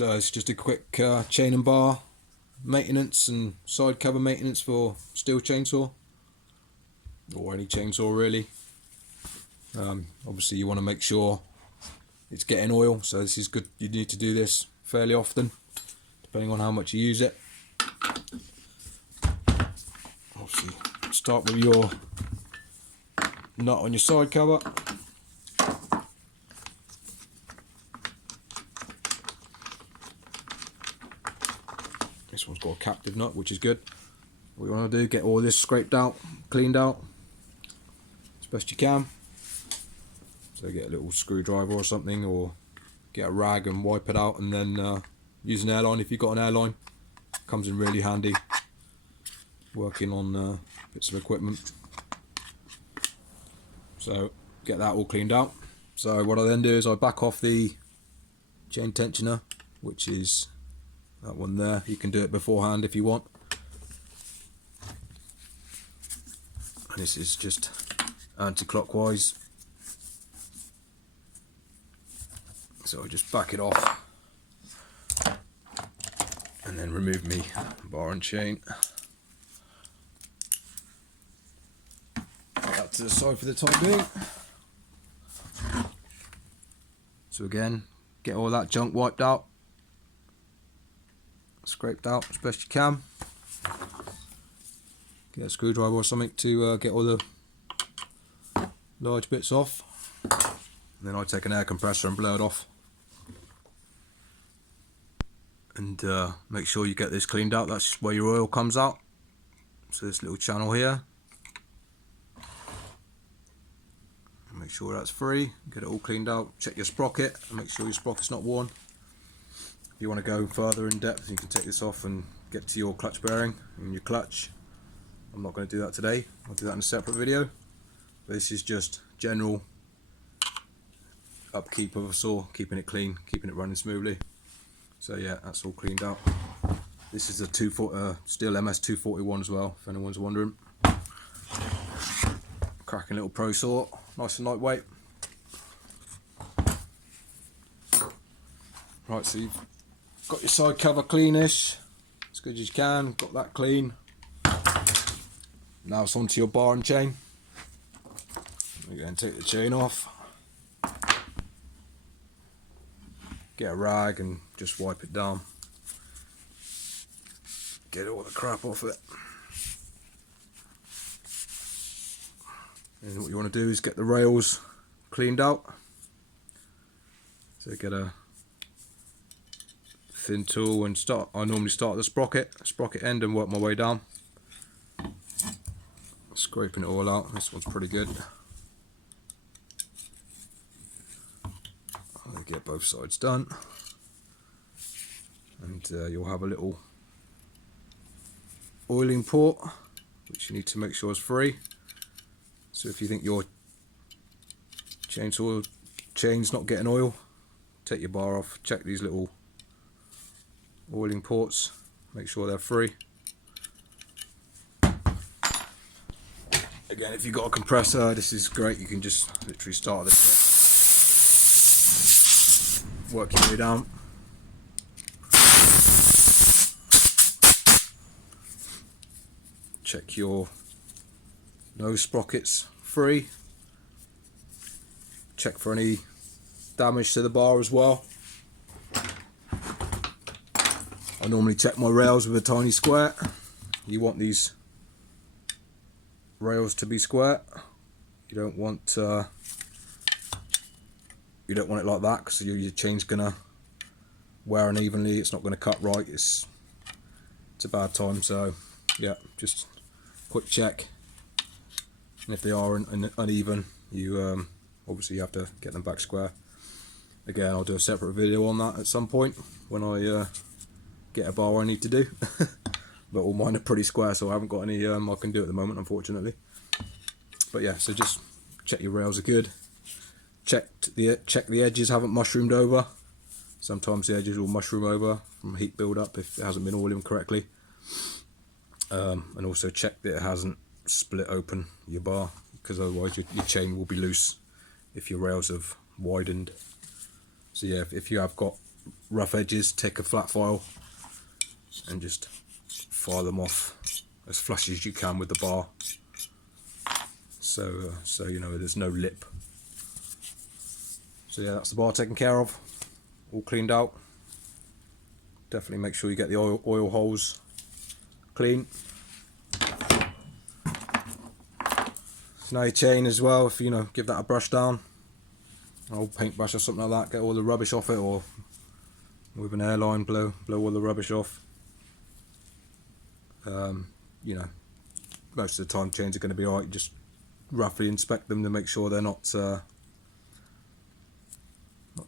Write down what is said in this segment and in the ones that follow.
So it's just a quick chain and bar maintenance and side cover maintenance for Stihl chainsaw, or any chainsaw really. Obviously you want to make sure it's getting oil, so this is good. You need to do this fairly often depending on how much you use it. Obviously start with your nut on your side cover. This one's got a captive nut, which is good. What you want to do, get all this scraped out, cleaned out as best you can. So get a little screwdriver or something, or get a rag and wipe it out, and then use an airline if you've got an airline. Comes in really handy working on bits of equipment. So get that all cleaned out. So what I then do is I back off the chain tensioner, which is that one there. You can do it beforehand if you want. And this is just anti-clockwise. So I just back it off and then remove me bar and chain. Put that to the side for the time being. So again, get all that junk wiped out, scraped out as best you can. Get a screwdriver or something to get all the large bits off. And then I take an air compressor and blow it off. And make sure you get this cleaned out. That's where your oil comes out. So this little channel here. Make sure that's free. Get it all cleaned out. Check your sprocket and make sure your sprocket's not worn. If you want to go further in depth, you can take this off and get to your clutch bearing and your clutch. I'm not going to do that today. I'll do that in a separate video. But this is just general upkeep of a saw, keeping it clean, keeping it running smoothly. So yeah, that's all cleaned out. This is a Stihl MS241 as well, if anyone's wondering. Cracking little pro saw, nice and lightweight. Right, so you've got your side cover cleanish, as good as you can, got that clean. Now it's onto your bar and chain. Again, take the chain off. Get a rag and just wipe it down. Get all the crap off it. And what you want to do is get the rails cleaned out. So get a thin tool and start. I normally start at the sprocket end and work my way down. Scraping it all out. This one's pretty good. I'll get both sides done, and you'll have a little oiling port which you need to make sure is free. So if you think your chainsaw chain's not getting oil, take your bar off, check these little oiling ports, make sure they're free. Again, if you've got a compressor, this is great. You can just literally start the tip, work your way down. Check your nose sprockets free. Check for any damage to the bar as well. I normally check my rails with a tiny square. You want these rails to be square. You don't want it like that, because your chain's gonna wear unevenly. It's not gonna cut right. It's a bad time. So yeah, just quick check. And if they are uneven, you obviously have to get them back square. Again, I'll do a separate video on that at some point when I get a bar I need to do. But all mine are pretty square, so I haven't got any I can do at the moment, unfortunately. But yeah, so just check your rails are good. Check the edges haven't mushroomed over. Sometimes the edges will mushroom over from heat build up if it hasn't been oiling correctly. And also check that it hasn't split open your bar, because otherwise your chain will be loose if your rails have widened. So yeah, if you have got rough edges, take a flat file and just file them off as flush as you can with the bar, so you know there's no lip. So yeah, that's the bar taken care of, all cleaned out. Definitely make sure you get the oil holes clean. So now your chain as well, if you know, give that a brush down, an old paintbrush or something like that, get all the rubbish off it, or with an airline blow all the rubbish off. You know, most of the time chains are going to be alright. Just roughly inspect them to make sure they're not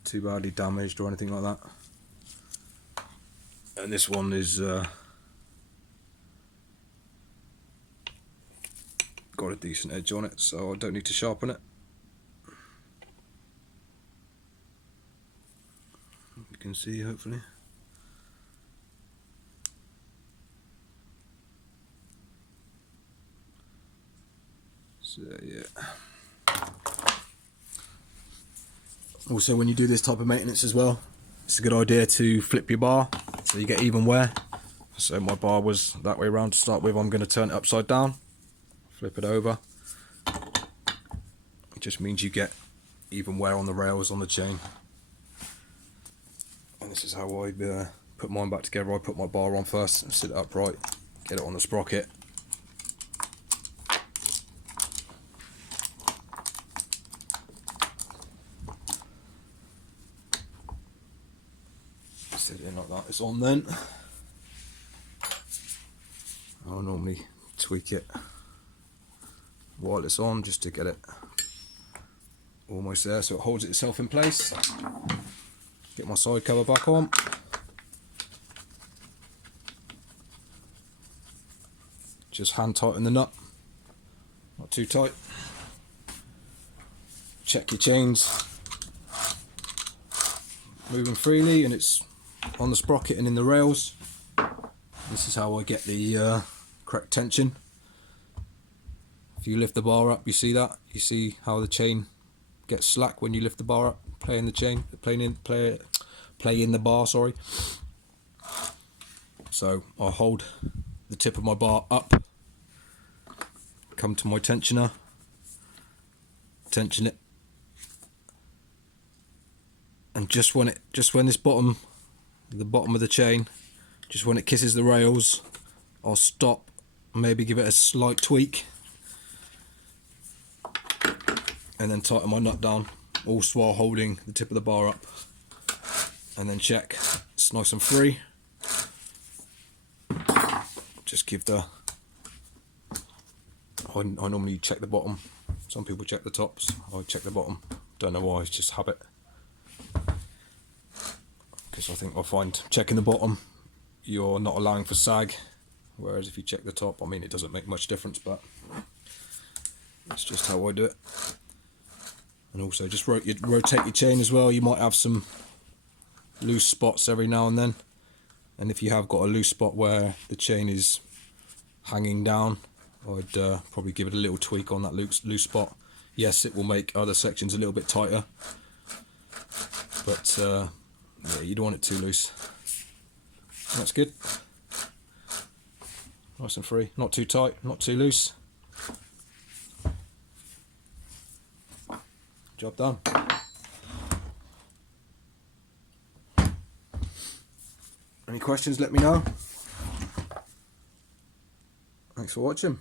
too badly damaged or anything like that. And this one is got a decent edge on it, so I don't need to sharpen it. You can see, hopefully. So yeah. Also, when you do this type of maintenance as well, it's a good idea to flip your bar so you get even wear. So my bar was that way around to start with. I'm going to turn it upside down, flip it over. It just means you get even wear on the rails on the chain. And this is how I put mine back together. I put my bar on first, sit it upright, get it on the sprocket. Sit it in like that. It's on then. I'll normally tweak it while it's on just to get it almost there so it holds itself in place. Get my side cover back on. Just hand tighten the nut, not too tight. Check your chains moving freely and it's on the sprocket and in the rails. This is how I get the correct tension. If you lift the bar up, you see that? You see how the chain gets slack when you lift the bar up, play in the chain, play in the bar, sorry. So I hold the tip of my bar up, come to my tensioner, tension it, and just when this bottom, the bottom of the chain, just when it kisses the rails, I'll stop, maybe give it a slight tweak, and then tighten my nut down, all while holding the tip of the bar up, and then check it's nice and free. Just give the, I normally check the bottom, some people check the tops, I check the bottom, don't know why, it's just habit. Because I find checking the bottom, you're not allowing for sag, whereas if you check the top, I mean it doesn't make much difference, but it's just how I do it. And also just rotate your chain as well. You might have some loose spots every now and then, and if you have got a loose spot where the chain is hanging down, I'd probably give it a little tweak on that loose spot. Yes, it will make other sections a little bit tighter, but yeah, you don't want it too loose. That's good. Nice and free, not too tight, not too loose. Job done. Any questions, let me know. Thanks for watching.